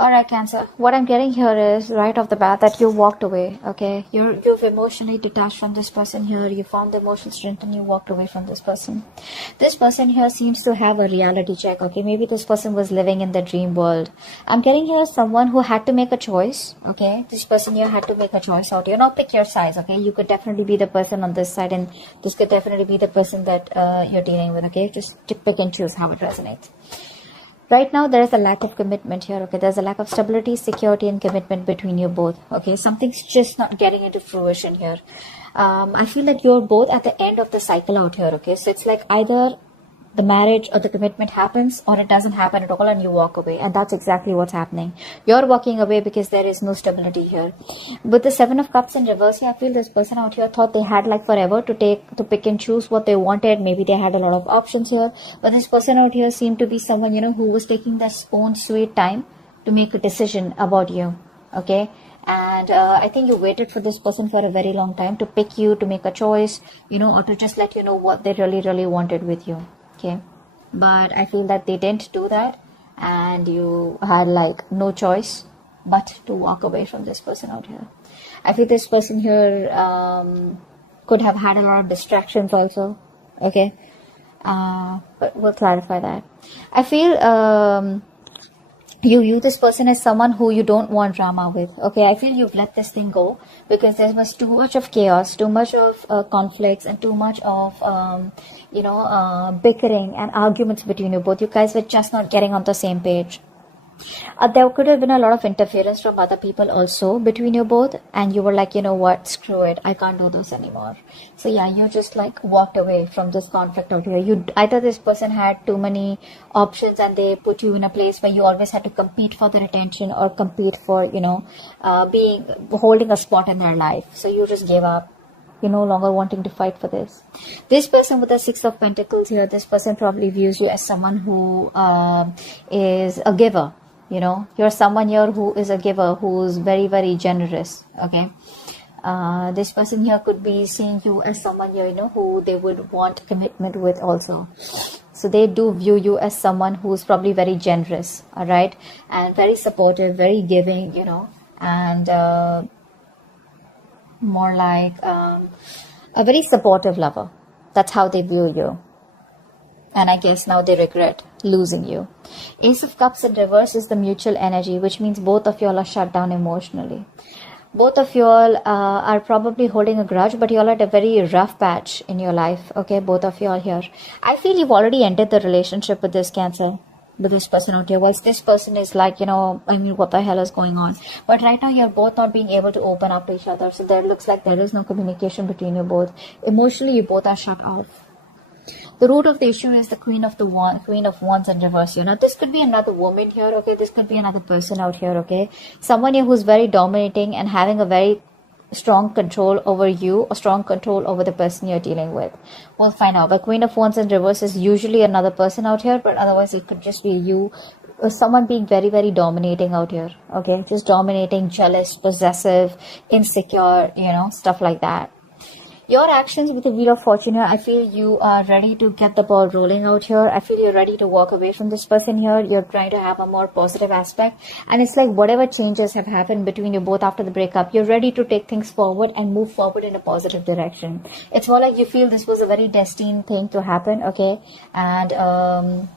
All right, Cancer. What I'm getting here is right off the bat that you walked away. Okay, you've emotionally detached from this person here. You found the emotional strength and you walked away from this person. This person here seems to have a reality check. Okay, maybe this person was living in the dream world. I'm getting here someone who had to make a choice. Okay, this person here had to make a choice out here. Now pick your size. Okay, you could definitely be the person on this side, and this could definitely be the person that you're dealing with. Okay, just pick and choose how it resonates. Right now, there is a lack of commitment here, okay? There's a lack of stability, security, and commitment between you both, okay? Something's just not getting into fruition here. I feel that you're both at the end of the cycle out here, okay? So it's like either the marriage or the commitment happens or it doesn't happen at all and you walk away. And that's exactly what's happening. You're walking away because there is no stability here. With the Seven of Cups in reverse, I feel this person out here thought they had like forever to pick and choose what they wanted. Maybe they had a lot of options here. But this person out here seemed to be someone, who was taking their own sweet time to make a decision about you. Okay? And I think you waited for this person for a very long time to pick you, to make a choice, or to just let you know what they really, really wanted with you. Okay, but I feel that they didn't do that and you had like no choice but to walk away from this person out here. I feel this person here could have had a lot of distractions also. Okay, but we'll clarify that. I feel you view this person as someone who you don't want drama with. Okay, I feel you've let this thing go because there was too much of chaos, too much of conflicts, and too much of bickering and arguments between you both. You guys were just not getting on the same page. There could have been a lot of interference from other people also between you both, and you were like, you know what, screw it, I can't do this anymore. So yeah, you just like walked away from this conflict out here. Either this person had too many options and they put you in a place where you always had to compete for their attention or compete for holding a spot in their life. So you just gave up. You're no longer wanting to fight for this. This person with the Six of Pentacles here, this person probably views you as someone who is a giver. You're someone here who is a giver, who's very, very generous. Okay. This person here could be seeing you as someone here, who they would want commitment with also. So they do view you as someone who's probably very generous. All right. And very supportive, very giving, and more like a very supportive lover. That's how they view you. And I guess now they regret losing you. Ace of Cups in reverse is the mutual energy, which means both of y'all are shut down emotionally. Both of y'all are probably holding a grudge, but y'all are at a very rough patch in your life. Okay, both of y'all here. I feel you've already ended the relationship with this Cancer, with this person out here. Whilst this person is like, what the hell is going on? But right now you're both not being able to open up to each other. So there looks like there is no communication between you both. Emotionally, you both are shut off. The root of the issue is the Queen of Wands in reverse here. Now, this could be another woman here, okay? This could be another person out here, okay? Someone here who's very dominating and having a very strong control over you or strong control over the person you're dealing with. We'll find out. But Queen of Wands in reverse is usually another person out here, but otherwise it could just be you or someone being very, very dominating out here, okay? Just dominating, jealous, possessive, insecure, stuff like that. Your actions with the Wheel of Fortune here, I feel you are ready to get the ball rolling out here. I feel you're ready to walk away from this person here. You're trying to have a more positive aspect. And it's like whatever changes have happened between you both after the breakup, you're ready to take things forward and move forward in a positive direction. It's more like you feel this was a very destined thing to happen, okay? And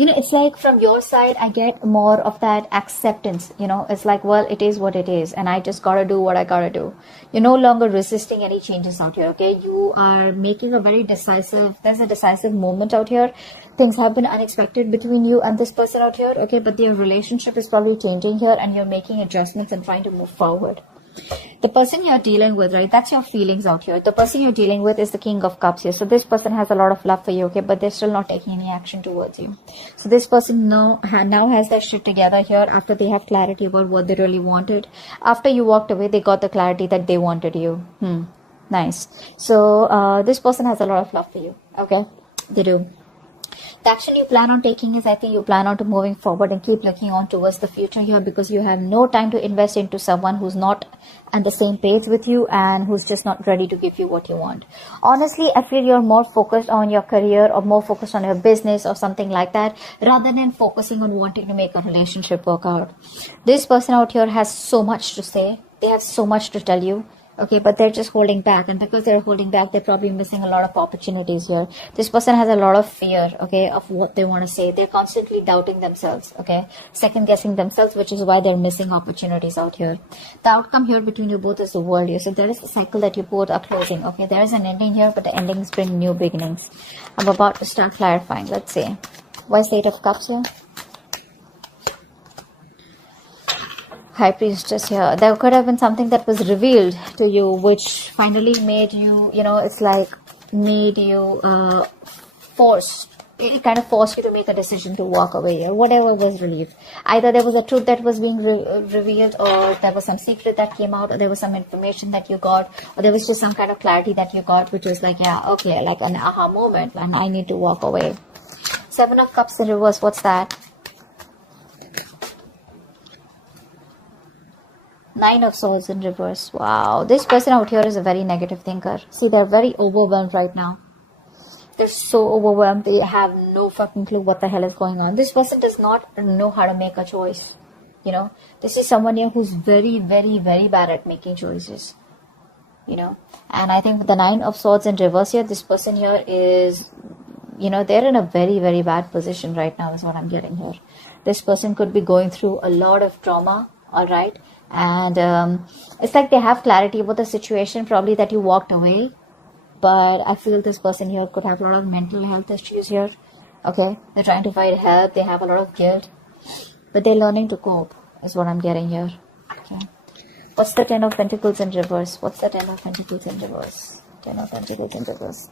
it's like from your side, I get more of that acceptance, it's like, well, it is what it is. And I just got to do what I got to do. You're no longer resisting any changes out here, okay? You are making there's a decisive moment out here. Things have been unexpected between you and this person out here, okay? But their relationship is probably changing here and you're making adjustments and trying to move forward. The person you're dealing with, right, that's your feelings out here. The person you're dealing with is the King of Cups here. So this person has a lot of love for you, okay, but they're still not taking any action towards you. So this person now has their shit together here after they have clarity about what they really wanted. After you walked away, they got the clarity that they wanted you. Nice. So this person has a lot of love for you, okay? They do. The action you plan on taking is, I think you plan on to moving forward and keep looking on towards the future here, because you have no time to invest into someone who's not on the same page with you and who's just not ready to give you what you want. Honestly, I feel you're more focused on your career or more focused on your business or something like that, rather than focusing on wanting to make a relationship work out. This person out here has so much to say. They have so much to tell you. Okay, but they're just holding back, and because they're holding back, they're probably missing a lot of opportunities here. This person has a lot of fear, okay, of what they want to say. They're constantly doubting themselves, okay, second guessing themselves, which is why they're missing opportunities out here. The outcome here between you both is the world here. So there is a cycle that you both are closing, okay. There is an ending here, but the endings bring new beginnings. I'm about to start clarifying. Let's see. Why is the Eight of Cups here? High Priestess here. There could have been something that was revealed to you, which finally made you, it's like made you it kind of forced you to make a decision to walk away, or whatever was relieved. Either there was a truth that was being revealed, or there was some secret that came out, or there was some information that you got, or there was just some kind of clarity that you got, which was like, yeah, okay, like an aha moment, and I need to walk away. Seven of Cups in reverse, what's that? Nine of Swords in reverse. Wow, this person out here is a very negative thinker. See, they're very overwhelmed right now. They're so overwhelmed. They have no fucking clue what the hell is going on. This person does not know how to make a choice. This is someone here who's very, very, very bad at making choices. And I think with the Nine of Swords in reverse here, this person here is, they're in a very, very bad position right now, is what I'm getting here. This person could be going through a lot of trauma, alright? And it's like they have clarity about the situation, probably that you walked away, but I feel this person here could have a lot of mental health issues here. Okay, they're trying to find help, they have a lot of guilt, but they're learning to cope, is what I'm getting here. Okay, what's the Ten of Pentacles in reverse? What's the Ten of Pentacles in reverse? Ten of Pentacles in reverse.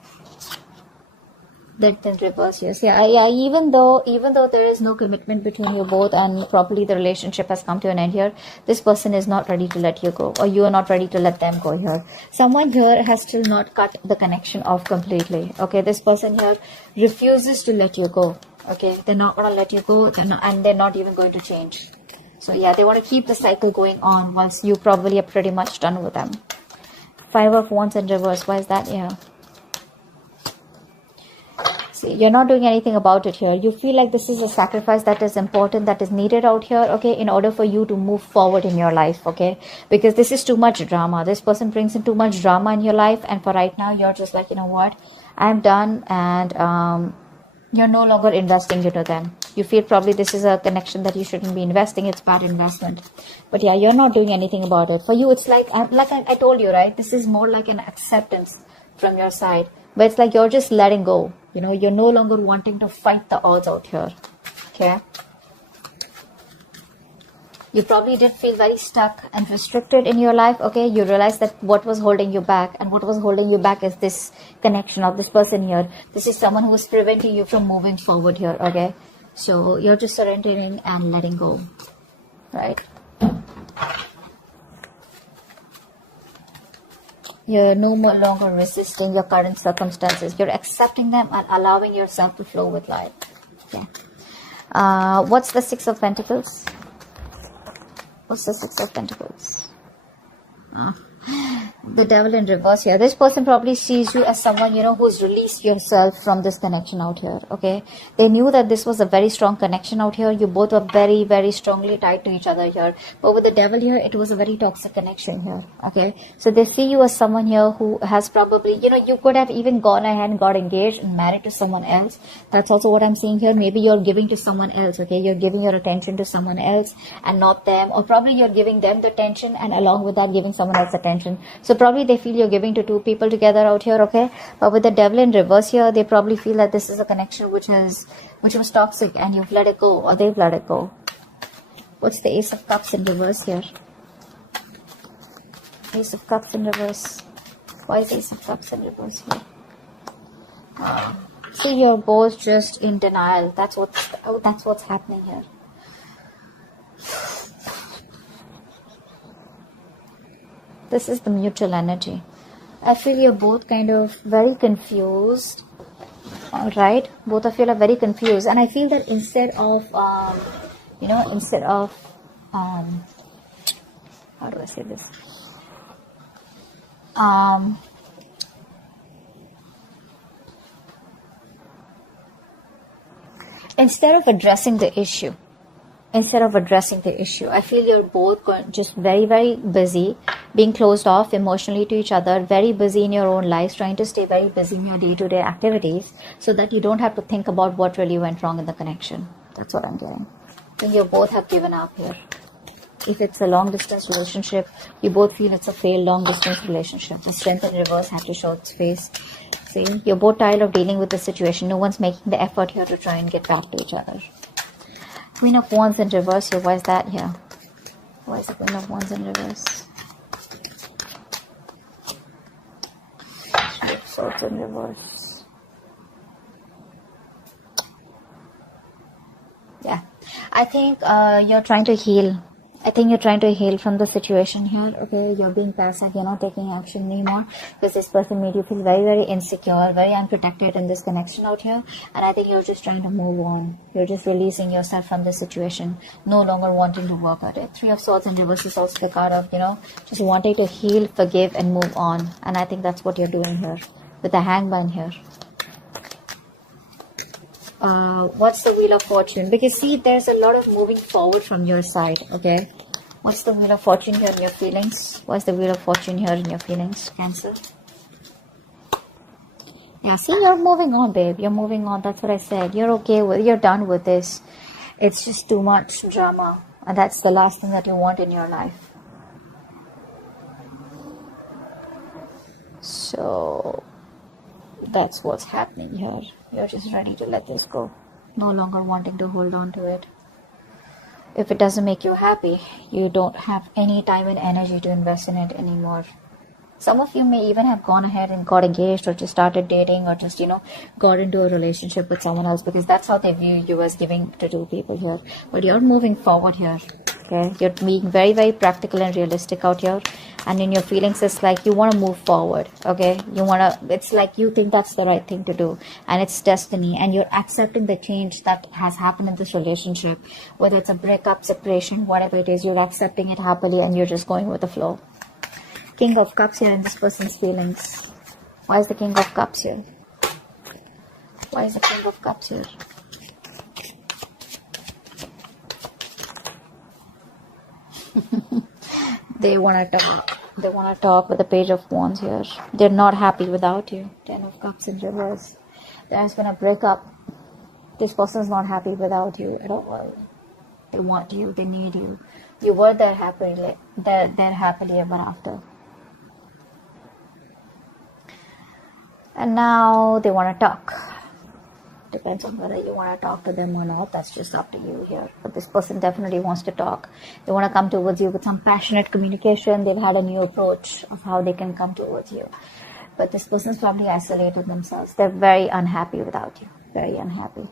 That's in reverse, yes. Yeah, even though there is no commitment between you both, and probably the relationship has come to an end here, this person is not ready to let you go, or you are not ready to let them go here. Someone here has still not cut the connection off completely. Okay, this person here refuses to let you go. Okay, they're not going to let you go, and they're not even going to change. So yeah, they want to keep the cycle going on, whilst you probably are pretty much done with them. Five of Wands in reverse. Why is that here? See, you're not doing anything about it here. You feel like this is a sacrifice that is important, that is needed out here, okay, in order for you to move forward in your life, okay, because this is too much drama. This person brings in too much drama in your life, and for right now, you're just like, you know what, I'm done, and you're no longer investing into them. You feel probably this is a connection that you shouldn't be investing. It's bad investment. But yeah, you're not doing anything about it. For you, it's like I told you, right, this is more like an acceptance from your side, but it's like you're just letting go. You're no longer wanting to fight the odds out here. Okay. You probably did feel very stuck and restricted in your life. Okay. You realize that what was holding you back, and what was holding you back is this connection of this person here. This is someone who is preventing you from moving forward here. Okay. So you're just surrendering and letting go. Right. You're no longer resisting your current circumstances. You're accepting them and allowing yourself to flow with life. Okay. What's the Six of Pentacles? What's the Six of Pentacles? The Devil in reverse here. This person probably sees you as someone, who's released yourself from this connection out here. Okay. They knew that this was a very strong connection out here. You both were very, very strongly tied to each other here. But with the Devil here, it was a very toxic connection here. Okay. So they see you as someone here who has probably, you could have even gone ahead and got engaged and married to someone else. That's also what I'm seeing here. Maybe you're giving to someone else. Okay. You're giving your attention to someone else and not them. Or probably you're giving them the attention, and along with that, giving someone else attention. So probably they feel you're giving to two people together out here, okay? But with the Devil in reverse here, they probably feel that this is a connection which was toxic, and you've let it go, or they've let it go. What's the Ace of Cups in reverse here? Ace of Cups in reverse. Why is Ace of Cups in reverse here? See, you're both just in denial. That's what's happening here. This is the mutual energy. I feel you're both kind of very confused. right? Both of you are very confused, and I feel that instead of how do I say this? Instead of addressing the issue, I feel you're both just very, very busy, being closed off emotionally to each other, very busy in your own lives, trying to stay very busy in your day-to-day activities so that you don't have to think about what really went wrong in the connection. That's what I'm getting. I think you both have given up here. If it's a long-distance relationship, you both feel it's a failed long-distance relationship. The Strength in reverse had to show its face. See, you're both tired of dealing with the situation. No one's making the effort here to try and get back to each other. Queen of Wands in reverse here. Why is that here? Why is the Queen of Wands in reverse? Three of Swords in reverse. Yeah. I think you're trying to heal. I think you're trying to heal from the situation here. Okay, you're being passive, you're not taking action anymore because this person made you feel very, very insecure, very unprotected in this connection out here. And I think you're just trying to move on. You're just releasing yourself from this situation, no longer wanting to work at it. Three of Swords in reverse is also the card of, just wanting to heal, forgive, and move on. And I think that's what you're doing here with the Hangman here. What's the Wheel of Fortune? Because see, there's a lot of moving forward from your side. Okay, what's the Wheel of Fortune here in your feelings? What's the Wheel of Fortune here in your feelings, Cancer? Yeah, see, you're moving on, babe. You're moving on. That's what I said. You're okay with, you're done with this. It's just too much drama, and that's the last thing that you want in your life. So that's what's happening here. You're just ready to let this go, no longer wanting to hold on to it. If it doesn't make you happy, you don't have any time and energy to invest in it anymore. Some of you may even have gone ahead and got engaged or just started dating or just, got into a relationship with someone else because that's how they view you as giving to two people here. But you're moving forward here. Okay, you're being very, very practical and realistic out here, and in your feelings it's like you want to move forward. Okay, it's like you think that's the right thing to do, and it's destiny, and you're accepting the change that has happened in this relationship, whether it's a breakup, separation, whatever it is. You're accepting it happily and you're just going with the flow. King of Cups here in this person's feelings. Why is the King of Cups here? Why is the King of Cups here? They want to talk. They want to talk with the Page of Wands here. They're not happy without you. Ten of Cups in reverse. There's been a breakup. This person's not happy without you at all. They want you. They need you. You were there happily ever after. And now they want to talk. Depends on whether you want to talk to them or not. That's just up to you here. But this person definitely wants to talk. They want to come towards you with some passionate communication. They've had a new approach of how they can come towards you. But this person's probably isolated themselves. They're very unhappy without you. Very unhappy.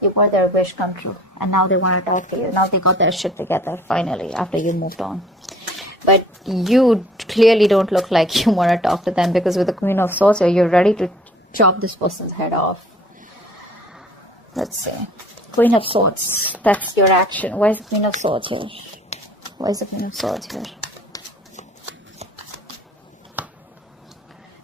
You were their wish come true. And now they want to talk to you. Now they got their shit together, finally, after you moved on. But you clearly don't look like you want to talk to them, because with the Queen of Swords here, you're ready to chop this person's head off. Let's see. Queen of Swords. That's your action. Why is the Queen of Swords here? Why is the Queen of Swords here?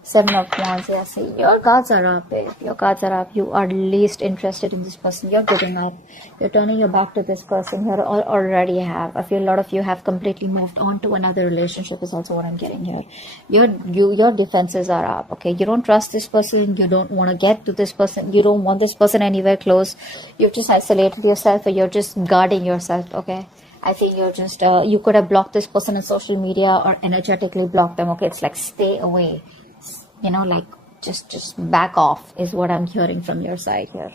Seven of Wands. Yeah, see, your cards are up, babe. Your cards are up. You are least interested in this person. You're giving up. You're turning your back to this person here, or already have. I feel a lot of you have completely moved on to another relationship is also what I'm getting here. Your defenses are up, okay? You don't trust this person. You don't want to get to this person. You don't want this person anywhere close. You've just isolated yourself, or you're just guarding yourself, okay? I think you're just, you could have blocked this person on social media or energetically blocked them, okay? It's like, stay away. Like just back off is what I'm hearing from your side here.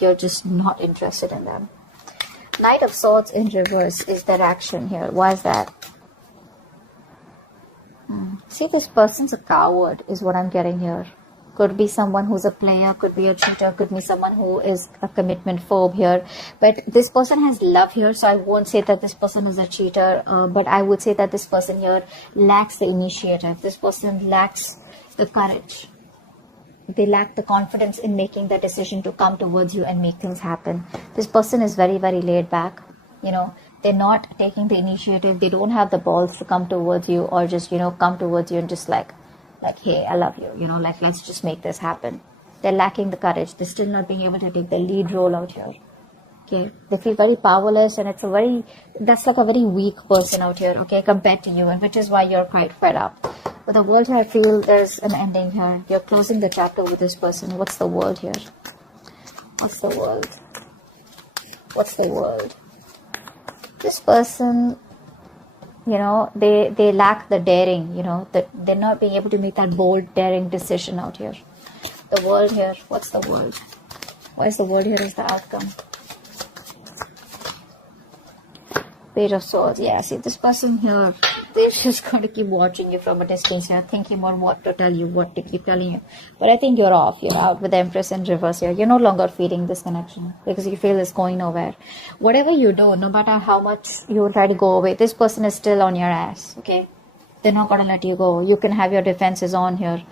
You're just not interested in them. Knight of Swords in reverse is their action here. Why is that? See, this person's a coward is what I'm getting here. Could be someone who's a player, could be a cheater, could be someone who is a commitment phobe here. But this person has love here, so I won't say that this person is a cheater, but I would say that this person here lacks the initiative. This person lacks the courage. they lack the confidence in making the decision to come towards you and make things happen. This person is very, very laid back. They're not taking the initiative. They don't have the balls to come towards you, or just, come towards you and just like, hey, I love you, like, let's just make this happen. They're lacking the courage. They're still not being able to take the lead role out here. Okay, they feel very powerless, and that's like a very weak person out here, okay, compared to you, and which is why you're quite fed up. With the world here, I feel there's an ending here. You're closing the chapter with this person. What's the world here? What's the world? What's the world? This person, they lack the daring, that they're not being able to make that bold, daring decision out here. The world here, what's the world? Why is the world here as the outcome? Page of Swords. Yeah, see, this person here, they're just going to keep watching you from a distance here, thinking about what to tell you, what to keep telling you. But I think you're off. You're out with the Empress in reverse here. You're no longer feeding this connection because you feel it's going nowhere. Whatever you do, no matter how much you try to go away, this person is still on your ass, okay? They're not going to let you go. You can have your defenses on here.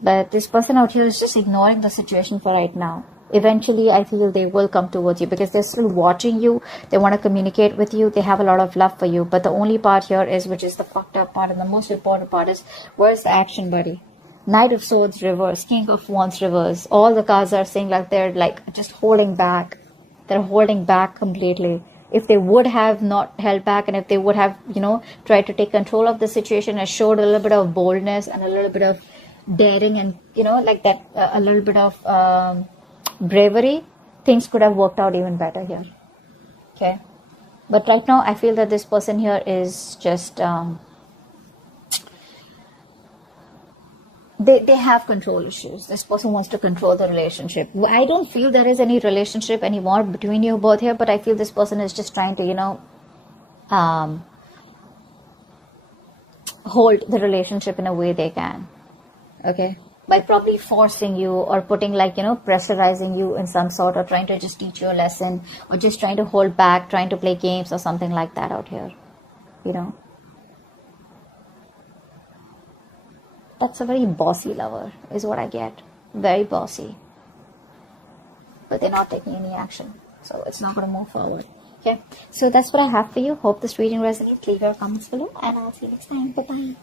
But this person out here is just ignoring the situation for right now. Eventually, I feel they will come towards you because they're still watching you. They want to communicate with you. They have a lot of love for you. But the only part here is, which is the fucked up part and the most important part, is where's the action, buddy? Knight of Swords reverse, King of Wands reverse. All the cards are saying like they're like just holding back. They're holding back completely. If they would have not held back, and if they would have, tried to take control of the situation and showed a little bit of boldness and a little bit of daring and, like that, a little bit of bravery, things could have worked out even better here. Okay, but right now I feel that this person here is just they have control issues. This person wants to control the relationship. I don't feel there is any relationship anymore between you both here, but I feel this person is just trying to hold the relationship in a way they can. Okay, by probably forcing you or putting pressurizing you in some sort, or trying to just teach you a lesson, or just trying to hold back, trying to play games or something like that out here. That's a very bossy lover is what I get. Very bossy. But they're not taking any action, so it's not going to move forward. Okay, so that's what I have for you. Hope this reading resonates. Leave your comments below and I'll see you next time. Bye bye.